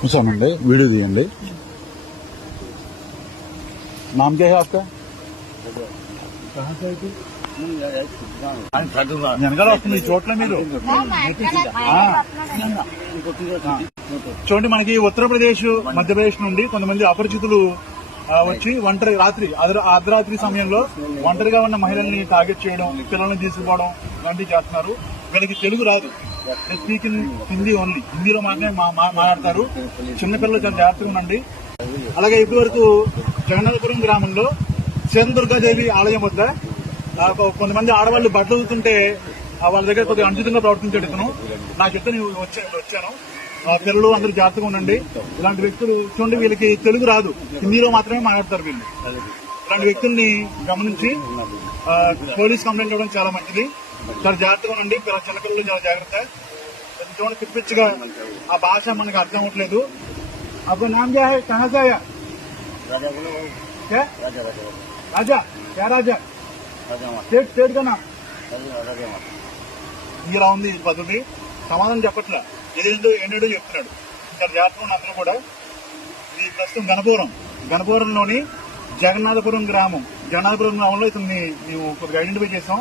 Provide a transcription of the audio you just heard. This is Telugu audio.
కూర్చోనండి, వీడియో తీయండి. नाम क्या है आपका? कहाँ से आई थी? వెనకాల వస్తుంది చోట్ల మీరు. చూడండి, మనకి ఉత్తరప్రదేశ్, మధ్యప్రదేశ్ నుండి కొంతమంది అపరిచితులు వచ్చి ఒంటరి రాత్రి అర్ధరాత్రి సమయంలో ఒంటరిగా ఉన్న మహిళల్ని టార్గెట్ చేయడం, పిల్లల్ని తీసుకుపోవడం లాంటివి చేస్తున్నారు. వీళ్ళకి తెలుగు రాదు, స్పీక్ ఇన్ హిందీ ఓన్లీ, హిందీలో మాత్రమే మాట్లాడతారు. చిన్నపిల్లలు చాలా జాగ్రత్తగా ఉండండి. అలాగే ఇప్పటి వరకు జగన్నాథపురం గ్రామంలో దుర్గాదేవి ఆలయం వద్ద కొంతమంది ఆడవాళ్లు బట్టలు అవుతుంటే వాళ్ళ దగ్గర కొద్దిగా అనుచితంగా ప్రవర్తించాడు ఇతను. నాకు చెప్తే నేను వచ్చాను. పిల్లలు అందరూ జాగ్రత్తగా ఉండండి. ఇలాంటి వ్యక్తులు చూడండి, వీళ్ళకి తెలుగు రాదు, హిందీలో మాత్రమే మాట్లాడతారు వీళ్ళు. ఇలాంటి వ్యక్తుల్ని గమనించి పోలీస్ కంప్లైంట్ ఇవ్వడం చాలా మంచిది. చాలా జాగ్రత్తగా ఉండండి. చిన్నపిల్లలు చాలా జాగ్రత్త. చూడండి, పిచ్చిగా ఆ భాష మనకు అర్థం అవ్వట్లేదు. आपका नाम क्या है? कहाँ से आया? क्या? राजा? क्या राजा? स्टेट का नाम? ఇలా ఉంది పద్ధతి. సమాధానం చెప్పట్లే, ఏదేంటో చెప్తున్నాడు. ఇక్కడ జాతకం అందరూ కూడా. ఇది ప్రస్తుతం గణపురంలోని జగన్నాథపురం గ్రామంలో ఇతన్ని మేము కొద్దిగా ఐడెంటిఫై చేసాం.